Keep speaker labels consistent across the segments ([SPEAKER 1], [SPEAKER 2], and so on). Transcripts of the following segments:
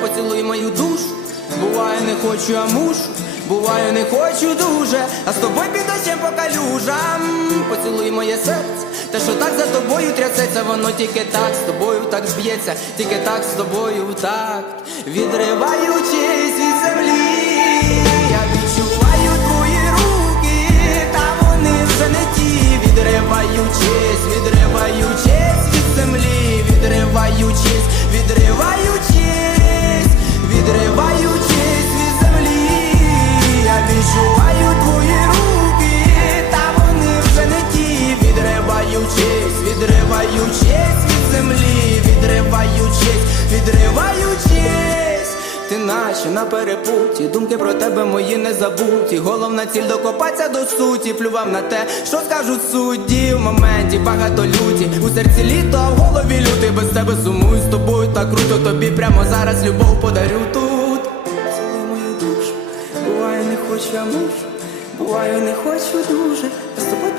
[SPEAKER 1] поцілуй мою душу. Буває, не хочу, а мушу. Буваю, не хочу дуже, а з тобою піду ще по калюжам. Поцілуй моє серце, те, що так за тобою трясеться, воно тільки так з тобою так зб'ється, тільки так з тобою так, відриваючись відриваючись, відриваючись від землі, відриваючись, відриваючись. Ти наче на перепуті, думки про тебе мої не забуті. Головна ціль докопатися до суті, плював на те, що скажуть судді в моменті багато люті. У серці літо, а в голові лютий без тебе сумую з тобою так круто. Тобі прямо зараз любов подарю тут. Цілуй мою душу, буває, не хочу, а мушу. Буваю, не хочу дуже, з тобою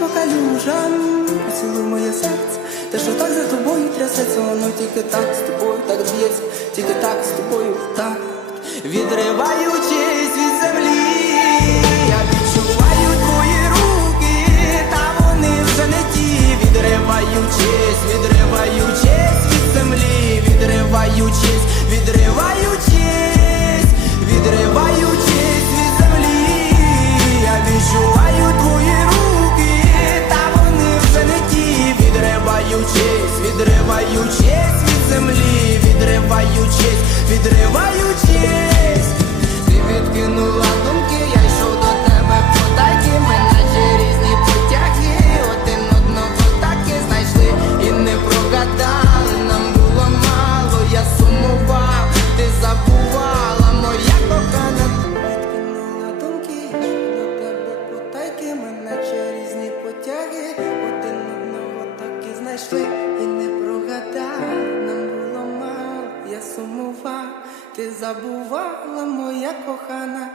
[SPEAKER 1] по калюжам. Поцілуй моє серце, те, що так за тобою трясеться, воно тільки так з тобою так б'ється, тільки так з тобою так. Відриваючись від відриваючись, від землі, відриваючись, відриваючись, сумував, ти забувала, моя кохана.